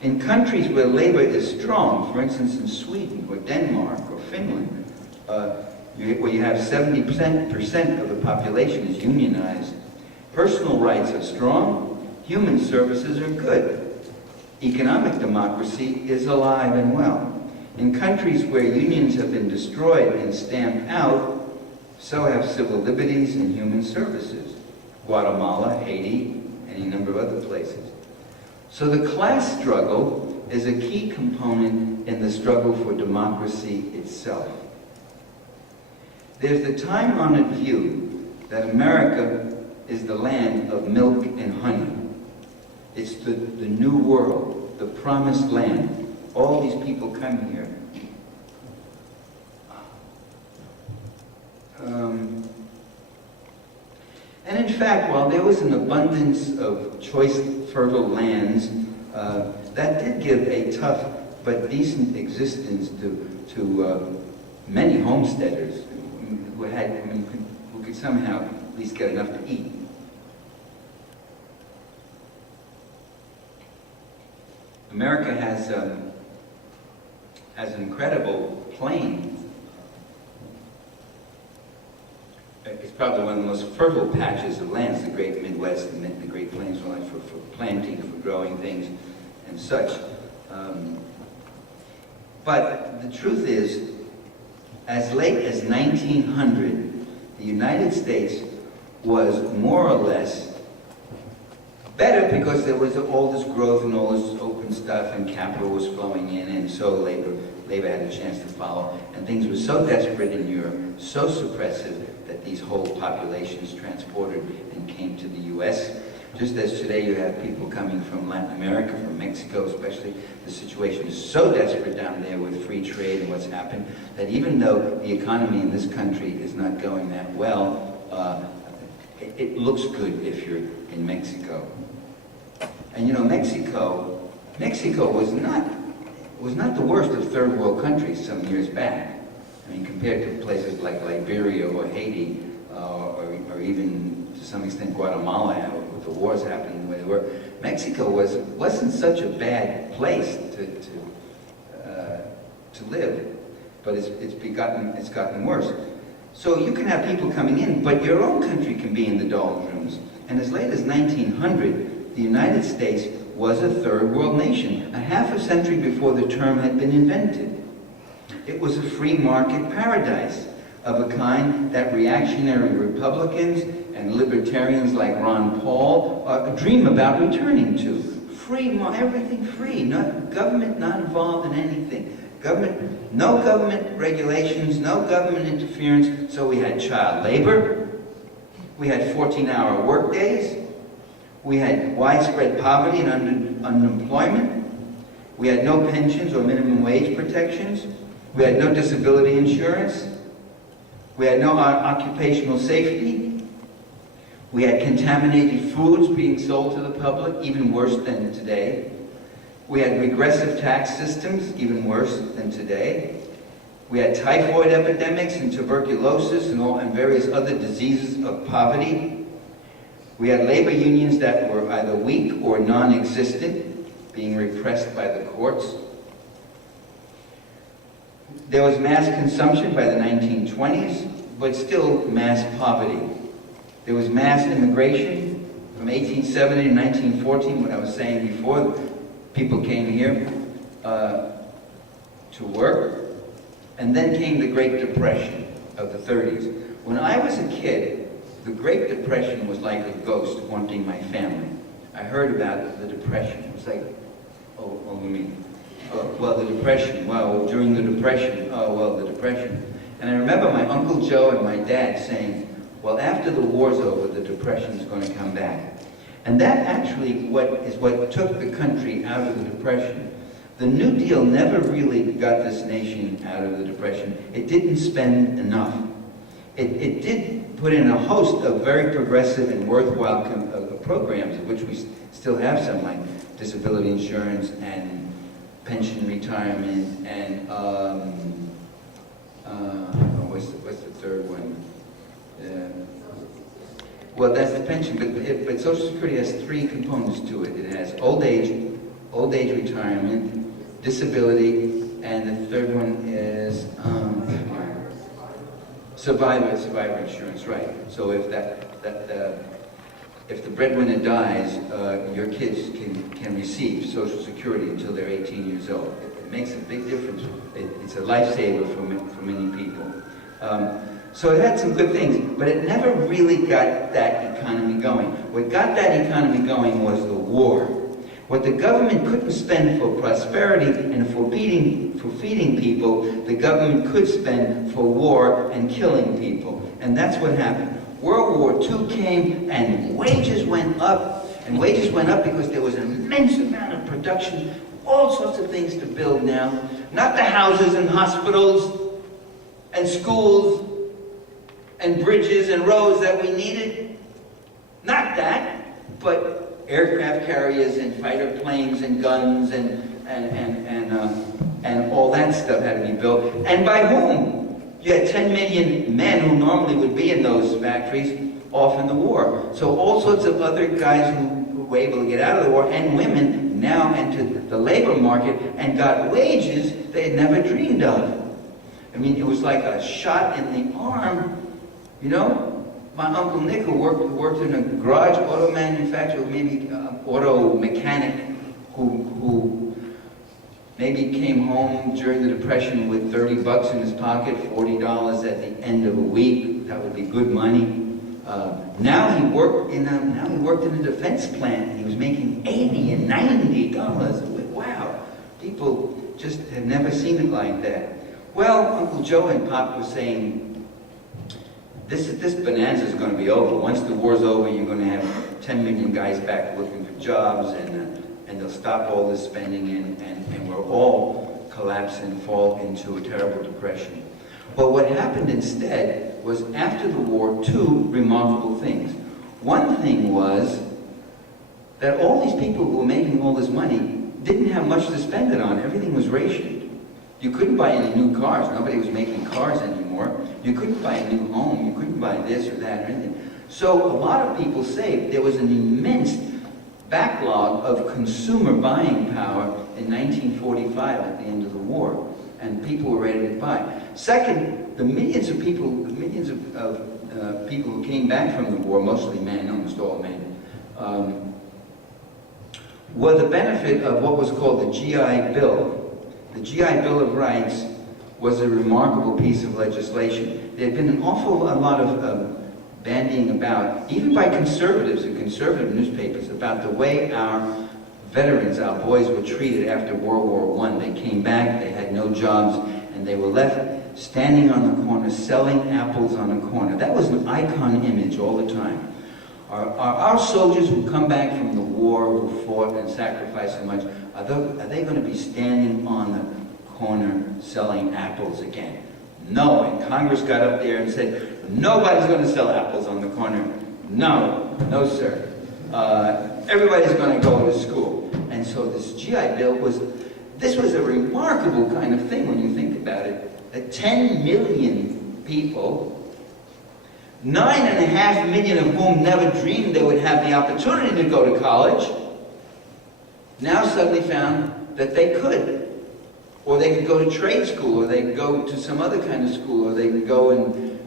In countries where labor is strong, for instance in Sweden or Denmark or Finland, where you have 70% of the population is unionized, personal rights are strong, human services are good. Economic democracy is alive and well. In countries where unions have been destroyed and stamped out, so have civil liberties and human services. Guatemala, Haiti, any number of other places. So the class struggle is a key component in the struggle for democracy itself. There's the time-honored view that America is the land of milk and honey. It's the new world, the promised land. All these people come here. And in fact, while there was an abundance of choice, fertile lands, that did give a tough but decent existence to many homesteaders who could somehow at least get enough to eat. America has an incredible plain. It's probably one of the most fertile patches of lands, the Great Midwest and the Great Plains, for planting, for growing things and such. But the truth is, as late as 1900, the United States was more or less better because there was all this growth and all this open stuff and capital was flowing in, and so labor had a chance to follow. And things were so desperate in Europe, so suppressive, that these whole populations transported and came to the U.S. Just as today you have people coming from Latin America, from Mexico especially. The situation is so desperate down there with free trade and what's happened, that even though the economy in this country is not going that well, it looks good if you're in Mexico. And you know, Mexico was not the worst of third world countries some years back. I mean, compared to places like Liberia or Haiti, or even to some extent Guatemala, with the wars happening the way they were, Mexico wasn't such a bad place to live, but it's gotten worse. So you can have people coming in, but your own country can be in the doldrums. And as late as 1900, the United States was a third world nation, a half a century before the term had been invented. It was a free market paradise of a kind that reactionary Republicans and libertarians like Ron Paul dream about returning to. Free, everything free, government not involved in anything. No government regulations, no government interference. So we had child labor, we had 14-hour work days, we had widespread poverty and unemployment, we had no pensions or minimum wage protections, we had no disability insurance, we had no occupational safety, we had contaminated foods being sold to the public, even worse than today. We had regressive tax systems, even worse than today. We had typhoid epidemics and tuberculosis and various other diseases of poverty. We had labor unions that were either weak or non-existent, being repressed by the courts. There was mass consumption by the 1920s, but still mass poverty. There was mass immigration from 1870 to 1914, what I was saying before. People came here to work. And then came the Great Depression of the 30s. When I was a kid, the Great Depression was like a ghost haunting my family. I heard about the Depression. It was like, the Depression. Well, during the Depression. The Depression. And I remember my Uncle Joe and my dad saying, well, after the war's over, the Depression is going to come back. And that actually what took the country out of the Depression. The New Deal never really got this nation out of the Depression. It didn't spend enough. It did put in a host of very progressive and worthwhile programs, of which we still have some, like disability insurance and pension retirement and what's the third one? Well, that's the pension, but Social Security has three components to it. It has old age, old age retirement, disability, and the third one is survivor insurance, right? So if if the breadwinner dies, your kids can receive Social Security until they're 18 years old. It makes a big difference. It's a lifesaver for many people. So it had some good things, but it never really got that economy going. What got that economy going was the war. What the government couldn't spend for prosperity and for feeding people, the government could spend for war and killing people. And that's what happened. World War II came and wages went up. And wages went up because there was an immense amount of production, all sorts of things to build now. Not the houses and hospitals and schools and bridges and roads that we needed. Not that, but aircraft carriers and fighter planes and guns and all that stuff had to be built. And by whom? You had 10 million men who normally would be in those factories off in the war. So all sorts of other guys who were able to get out of the war, and women, now entered the labor market and got wages they had never dreamed of. I mean, it was like a shot in the arm, you know? My Uncle Nick, who worked in a garage auto manufacturer, maybe auto mechanic, who maybe came home during the Depression with 30 bucks in his pocket, $40 at the end of a week. That would be good money. Now he worked in a defense plant. He was making $80 and $90. Wow, people just had never seen it like that. Well, Uncle Joe and Pop were saying, this bonanza is going to be over. Once the war's over, you're going to have 10 million guys back looking for jobs, and they'll stop all this spending, and we'll all collapse and fall into a terrible depression. But what happened instead was, after the war, two remarkable things. One thing was that all these people who were making all this money didn't have much to spend it on. Everything was rationed. You couldn't buy any new cars. Nobody was making cars anymore. You couldn't buy a new home. You couldn't buy this or that or anything. So a lot of people saved. There was an immense backlog of consumer buying power in 1945 at the end of the war, and people were ready to buy. Second, the millions of people who came back from the war, mostly men, almost all men, were the benefit of what was called the GI Bill. The GI Bill of Rights was a remarkable piece of legislation. There had been an awful lot of bandying about, even by conservatives and conservative newspapers, about the way our veterans, our boys, were treated after World War I. They came back, they had no jobs, and they were left standing on the corner, selling apples on a corner. That was an icon image all the time. Our soldiers who come back from the war, who fought and sacrificed so much, are they going to be standing on the corner selling apples again? No, and Congress got up there and said, nobody's going to sell apples on the corner. No, no sir. Everybody's going to go to school. And so this GI Bill was a remarkable kind of thing when you think about it. That 10 million people, 9.5 million of whom never dreamed they would have the opportunity to go to college, now suddenly found that they could. Or they could go to trade school, or they could go to some other kind of school, or they could go and